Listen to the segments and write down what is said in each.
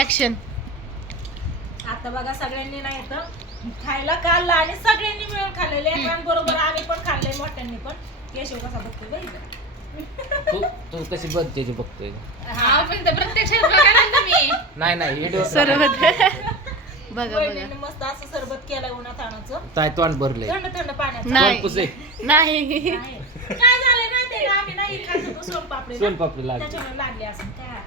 Action. आता बघा सगळ्यांनी नाही तर खायला काढलं आणि सगळ्यांनी मिळून खाल्ले. लेकरांबरोबर आम्ही पण खाल्ले, मोठ्यांनी पण. केशव कसा बघतोय बघितलं. तू कशी बघते बघतोय. हा पण ते प्रत्यक्षात बघायला तुम्ही. नाही व्हिडिओ सरबत बघा वहिनीने मस्त असं सरबत केलंय उन्हात आणायचं. काय तोंड भरले. थंड थंड पाण्याचं. नाही पुसे. नाही नाही. काय झालंय माहितीये का, आम्ही नाही खात होतो सोनपापडी. सोनपापडी लागली. त्याच्यामुळे लागले असं काय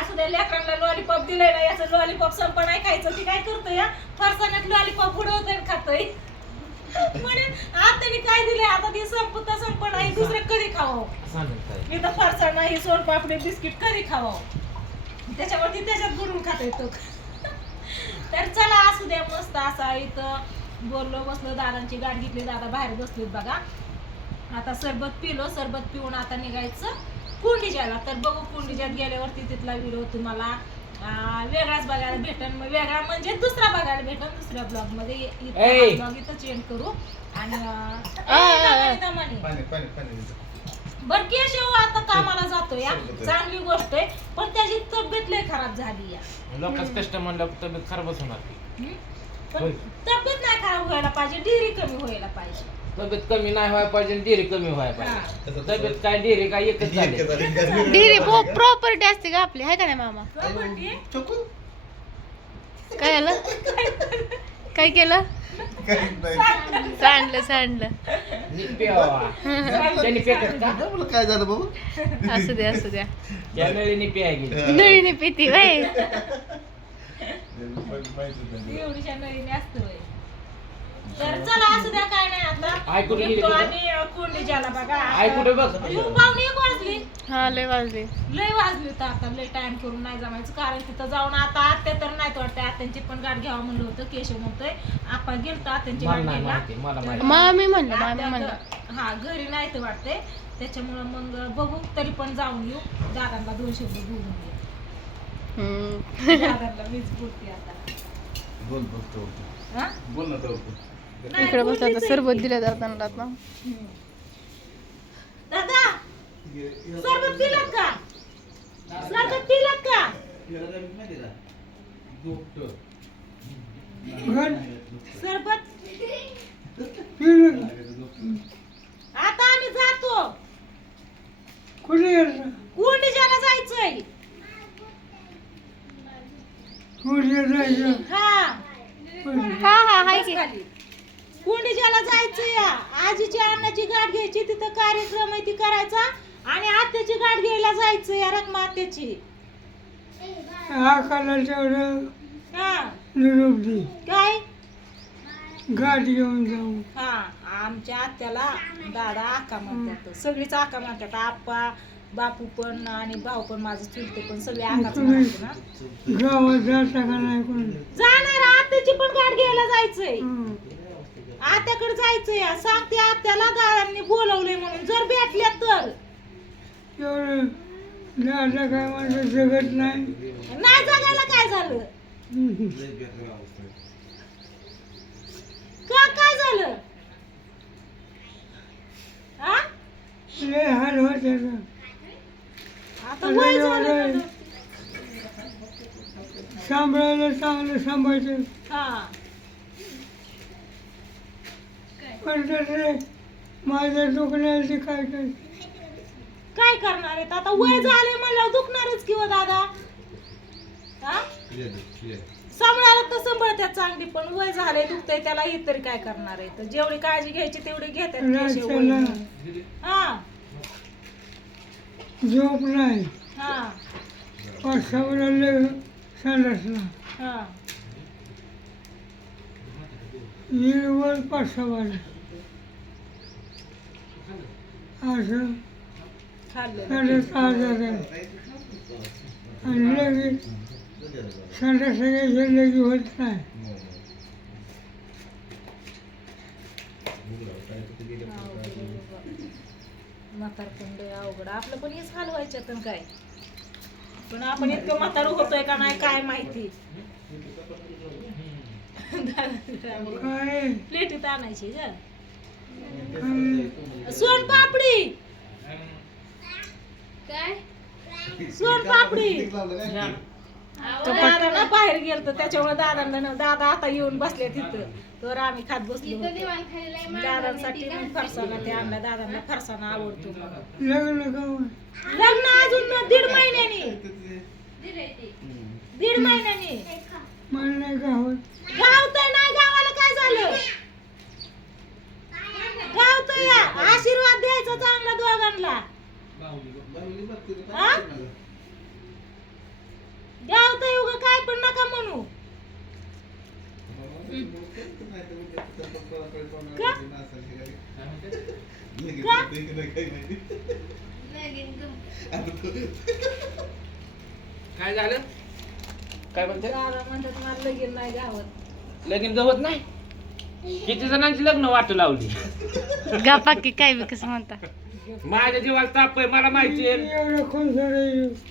असू द्या. लेकरांना लॉलीपॉप दिलंय ना, याचं लॉलीपॉप संप नाही खायचं. ती काय करतोय या फरसाण्यात लॉलीपॉप उडवतोय आणि खातोय. म्हणून आता काय दिलंय, आता ती संपता संप नाही, दुसरं कधी खावं. मी तर फरसाण नाही, सोनपापडी बिस्किट कधी खावं. त्याच्यावरती त्याच्यात बुडून खाता येतो. तर चला असू द्या. मस्त असा इथं बोललो बसलो, दादांची गाठ घेतली, दादा बाहेर बसलेत बघा. आता सरबत पिलो, सरबत पिऊन आता निघायचं कुंडीच्याला. तर बघू कुंडीच्यात गेल्यावरती तिथला व्हिडिओ तुम्हाला वेगळाच बघायला भेटन. वेगळा म्हणजे दुसरा बघायला भेटन दुसऱ्या ब्लॉग मध्ये. ब्लॉग इथं चेंज करू. आणि बर केशव आता कामाला जातो या, चांगली गोष्ट आहे. पण त्याची तब्येत लय खराब झाली या. लोकच कष्ट म्हणलं तब्येत खराबच होणार. पण तब्येत नाही खराब व्हायला पाहिजे, डिरी कमी व्हायला पाहिजे. तब्येत कमी नाही व्हायला पाहिजे, डेरी कमी व्हायला पाहिजे. तब्येत काय डेरी काय एकच झाली. डिरी प्रॉपर्टी असते का आपली, आहे का नाही मामा? काय झालं? काय केलं? सांडलं त्यांनी पेटत का काय झालं बाबा? असू द्या या नळीने पिया गेली. नळीने पिती बाई. एवढीच्या नळीने असतं होय. तर चला असू द्या, काय नाही आई कुठे गेली? आता आम्ही कुंडीच्याला बघा. आई कुठे बघ. पावणे 1 वाजली. हा लय वाजले. लय वाजली तर आता लय टाइम करून नाही जमायचं. कारण तिथं जाऊन आता आत्या तर नाहीत वाटते. आत्यांची पण गाठ घ्यावं म्हणलं होतं. केशव म्हणतोय आपण गेलतो आत्यांची गाठ घ्यायला. मामी म्हणलं हा घरी नाही तर वाटते. त्याच्यामुळं मग बघू, तरी पण जाऊन येऊ. दादांना 2 शब्द बोलून येऊ. दादांना मीच बोलते आता. हा? बोल ना तो. नाही, इकडे बसला बोललीच सरबत आहे. दिलं दादांना ना. दादा सरबत पिलात का? सरबत पिलात का? सरबत आता आम्ही जातो. कुंडीच्याला जायचंय. हा हाय की. कुंडीच्याला जायचंय. आजीची अण्णाची गाठ घ्यायची, तिथं कार्यक्रम आहे ती करायचा. आणि आत्याची गाठ घ्यायला जायचं या रखमा आत्याची. हा काय गाठ घेऊन जाऊ. हा आमच्या आत्याला दादा आका म्हणतात. सगळीच आका म्हणतात. आप्पा बापू पण आणि भाऊ पण, माझं चुलते पण, सगळे आकाच म्हणतात ना. गावात जाता का नाही कोण? जाणार आत्याची पण गाठ घ्यायला जायचंय. आत्याकडे जायचंय. सांगते आत्याला दादांनी बोलवलंय म्हणून, जर भेटल्या तर. एवढं जाता काय माझं जगत नाही. नाही जगायला काय झालं? का काय झालं? हा लय हाल होते ना. आता वय झालं. सांभाळायला चांगलं सांभाळते. हा पण रे माझ्या दुखण्याची काय काय काय करणार आहेत आता? वय झाले म्हणल्यावर दुखणारच किंवा दादा. हा सांभाळायला तर सांभाळतात चांगली, पण वय झालंय दुखतंय त्याला ही तरी काय करणार आहे. तर जेवढी काळजी घ्यायची तेवढी घेतात. हा झोप नाही. हा 5-6 वेळा सांडसला हा येळवर 5-6 वेळा असं खाल्लं. संडास आजार आहे. आणि लगेच संडास लगे होत नाही. म्हातारपण लय अवघड. आपलं पण हेच हाल व्हायच्यात काय. पण आपण इतकं म्हातार होतोय का नाही काय माहिती. काय प्लेटीत आणायची ग सोनपापडी. काय सोनपापडी लावलं काय? दादा ना बाहेर गेलतो त्याच्यामुळे दादा आता येऊन बसले तिथं तर आम्ही खात बसलो होतो. दादांसाठी फरसाणा ते आणला दादांना फरसाणा आवडतो म्हणून. लग्न गाव लग्न अजून 1.5 महिन्यानी 1.5 महिन्यानी मला नाही गावात गावतोय नाही गावाला काय झालं गावतोय या. आशीर्वाद द्यायचा चांगला दोघांना बाहुली बघते ते हा? काय करणार? गावतोय उगा काय पण नका म्हणू नाही तर उद्या तिथं पण कोणाकडे कोणाला का? तरी नाचायला शिकायला. लगेच का? करते की नाही काही माहिती. आता तो- काय झालं काय म्हणते दादा म्हणतात मला लगीन नाही गावात लगीन गवत नाही किती जणांची लग्न वाट लावली गप्पा की काय बी कसं म्हणता. माझ्या जीवाला ताप आहे मला माहिती आहे एवढं खुश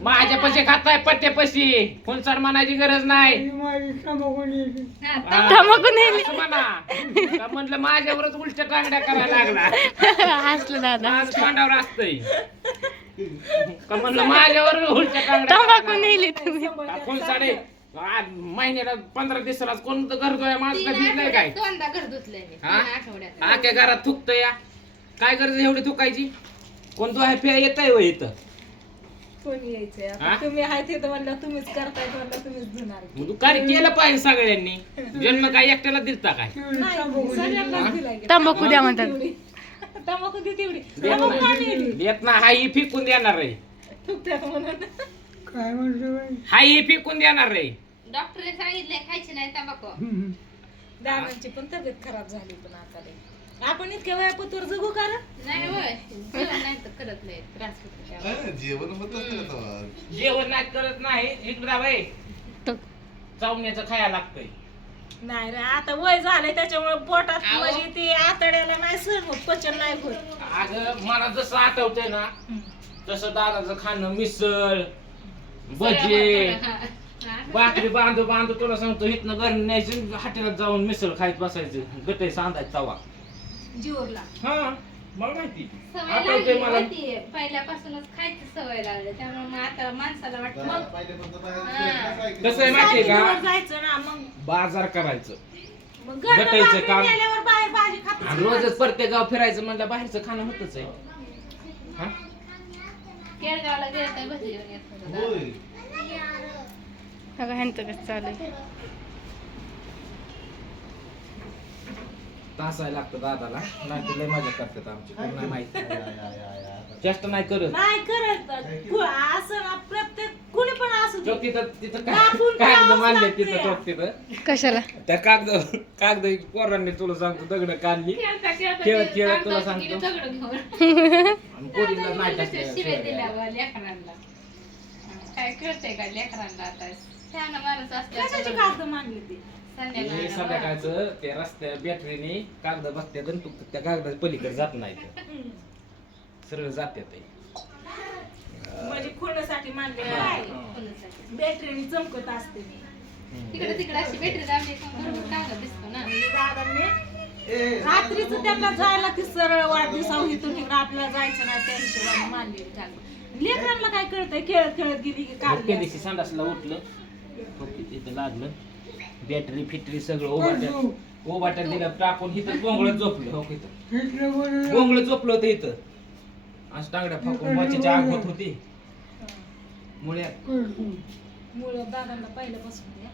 माझ्या पैसे खाताय पट्टे पैसे कोणसार म्हणायची गरज नाही माझी तंबाखू नेली. तंबाखू नेली. असं म्हणा का म्हणलं माझ्यावरच उलट्या टांगड्या करायला लागला हसलं दादा. आज तोंडावर असतंय का म्हणलं माझ्यावर उलट्या टांगड्या तंबाखू करायला नेली तुम्ही. लागला. कोणसाडे आज महिन्याला 15 दिवसाला कोणतं घर धुवाय माझं कधी नाही काय दोनदा घर धुतलंय मी हा? 3 आठवड्यात आख्या घरात थुकतं या काय गरज आहे एवढी थुकायची कोण तो आहे फिया येत आहे वय इथं कोणी यायचंय आता हा? तुम्ही आहे तिथं म्हणलं तुम्हीच करताय म्हणलं तुम्हीच धुणार मग तू काय केलं पाहिजे सगळ्यांनी जन्म काय एकट्याला दिलता काय तेवढी नाही तंबाखू सगळ्यांनाच दिला गेला. तंबाखू द्या म्हणतात. तेवढी. तंबाखू दे तेवढी देत तंबाखू नाही. आणि देत ना हाई फेकून देणार रे थुकत्यात म्हणून काय म्हणतो बाई हाई फेकून देणार रे डॉक्टरने सांगितलंय खायची नाही तंबाखू दादांची पण तब्येत खराब झाली पण आता लई. आपण इतक्या वयापतवर जगू का रे? नाही होय जेवण नाही तर करत नाही त्रास होतो त्यामुळे. हा, जेवण होत असतं का तेव्हा? जेवण नाही करत नाही इकडं बाई चावण्याचं खायला लागतंय नाही रे आता वय झालंय त्याच्यामुळे पोटात आहो. म्हणजे ते आतड्याला नाही सहन होत पचन नाही होत अगं मला जसं आठवतंय ना तसं दादाचं खाणं मिसळ भजे हा. भाकरी बांधू बांधू तुला सांगतो इथनं घरी न्यायचं हॉटेलात जाऊन मिसळ खायत बसायचं गटे सांधायचं तवा जीवरला हा मला माहिती सवय आठवतंय लागली मला होती पहिल्यापासूनच खायची सवय लागली त्यामुळे मग आता माणसाला वाटतं जरा मग पहिल्यापासून बाहेर हा. फिरायला जायचं. कसं आहे माहितीये का सारखं जायचं ना मग बाजार करायचं मग घरनं गटायचं भाकरी काम. नेल्यावर बाहेर भाजी आणि खात रोजच प्रत्येक गाव फिरायचं म्हणलं बाहेरचं खाणं होतच आहे हा? केळगावला गेलं तर भजी घेऊन येत होतो दादा. होय. बघा ह्यांचं कसं चालू आहे. तासायला लागतं दादाला नाही तर लय मजा करतात आमची कोण नाही माहिती या, या, या, या. चेष्टा नाही करत नाही करत असं ना प्रत्येक कुणी पण असू तो दे तिथं तिथं दाबून कागद ठेवावंच मानले लागते. तिथं चौक तिथं कशाला त्या कागद पोरांनी तुला सांगतो दगड काढली खेळता खेळता खेळत ते खेळत तुला कागदाची गेली सांगतो. दगडं घेऊन. आणि पोरीला नाही कशा टाकलं. शिव्या दिल्या बा लेकरांना काय कळतंय का लेकरांना आता छान माणूस कशाची असते कागद मांडली ती हे संध्याकाळचं ते रस्त्या बॅटरीने कागद बसत्यात आणि तू त्या कागदाच्या पलीकडे जात नाही सरळ जात्यात ते. म्हणजे खोडण्यासाठी मांडले बॅटरीने चमकत असते मी तिकडे तिकडे अशी भेटली आमच्या इथून भरपूर कागद दिसतो ना म्हणजे दादांनी ए, रात्रीच त्यांना जायला ती सरळ वाढदिवसावर इथून तिकडे आपल्याला जायचं नाही त्या हिशोबाने मांडलेली कागद लेकरांना काय कळतंय खेळत खेळत गेली की मग काढली त्या दिवशी संडासला उठलं तिथं लागलं बॅटरी फिटरी सगळं ओबाट्यात दिलं टाकून इथं बोंगळत झोपलं हो इथं घेतलं बरं बोंगळत झोपलं होतं इथं आज टांगड्या फाकून मच्छीची आग होत होती मुळ्यात करतो मुळं दादांना पहिल्यापासून द्या.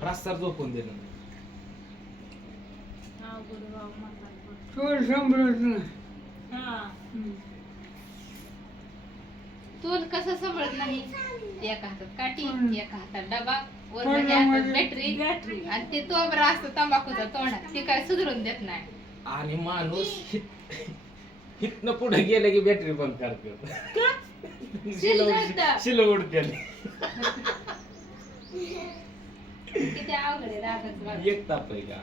रास्तार झोपून दिलं अवघड आहे बाबा म्हातारपण. चोर सांभाळत नाही हा तोल कसं सांभाळत नाही एका हातात काठी एका हातात डबा वर पण म्हणजे हातात म्हणजे बॅटरी बॅटरी आणि ते तोबरा असतं तंबाखूचा तोंडात ते काय सुधरून देत नाही आणि माणूस हितनं पुढे गेलं की बॅटरी बंद करतो शिल उडते किती अवघड आहे दादाचं बाळ. एक ताप आहे का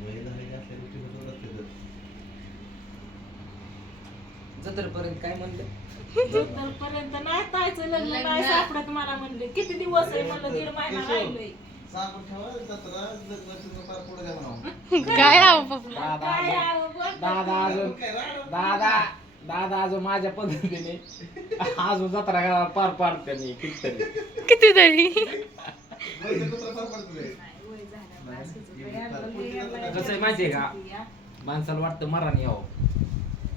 वय झालेली असल्या गोष्टी होत असतात. जत्रेपर्यंत काय म्हणलं पर्यंत नाही तायचं लग्न नाही सापडत मला म्हणले किती दिवस आहे म्हणलं 1.5 महिना राहिलोय सांगून ठेवा 17 लग्नाचं पार पुढे द्या म्हणावं. काय आहो पप्पा. दादा काय अजून- आवं बोल. दादा अजून काय राहिलं? दादा दादा अजून माझ्या पद्धतीने अजून जत्रा पार पाडते मी कितीतरी. कितीतरी वैद्य कुत्रा पार पडतो रे. वय झालं आता असंच होतं. याला कसं आहे माहितीये का? माणसाला वाटतं मरण यावं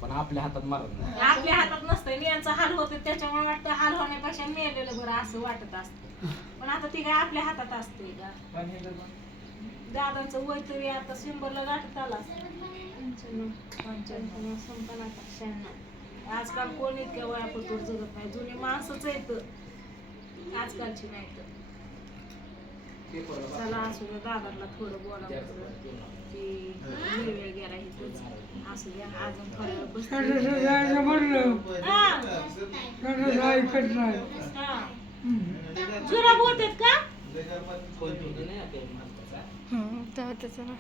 पण आपल्या हातात मरण नाही. आपल्या हातात नसतं यांचा हाल होते त्याच्यामुळे वाटतं हाल होण्यापेक्षा मेलेलं बरं असं वाटत असतं पण आता ती काय आपल्या हातात असते का दादांचं वय तरी आता 100ला गाठत आला 55 संपन्न आता 96. आजकाल कोण इतक्या वयापतोर जगत नाही जुने माणसंच येत आजकालची नाही तर चला असू द्या दादांना थोडं बोलावं की वेळ गेला इथंच असू द्या अजून थोड्या वेळ बसते. छोटंसं जायचं म्हणलं हा, छोटंसं ऐकत नाही. हा. जुराब होतेत का कोण ठेवलं नाही आता माणसाचा. तेव्हा त्याचं ना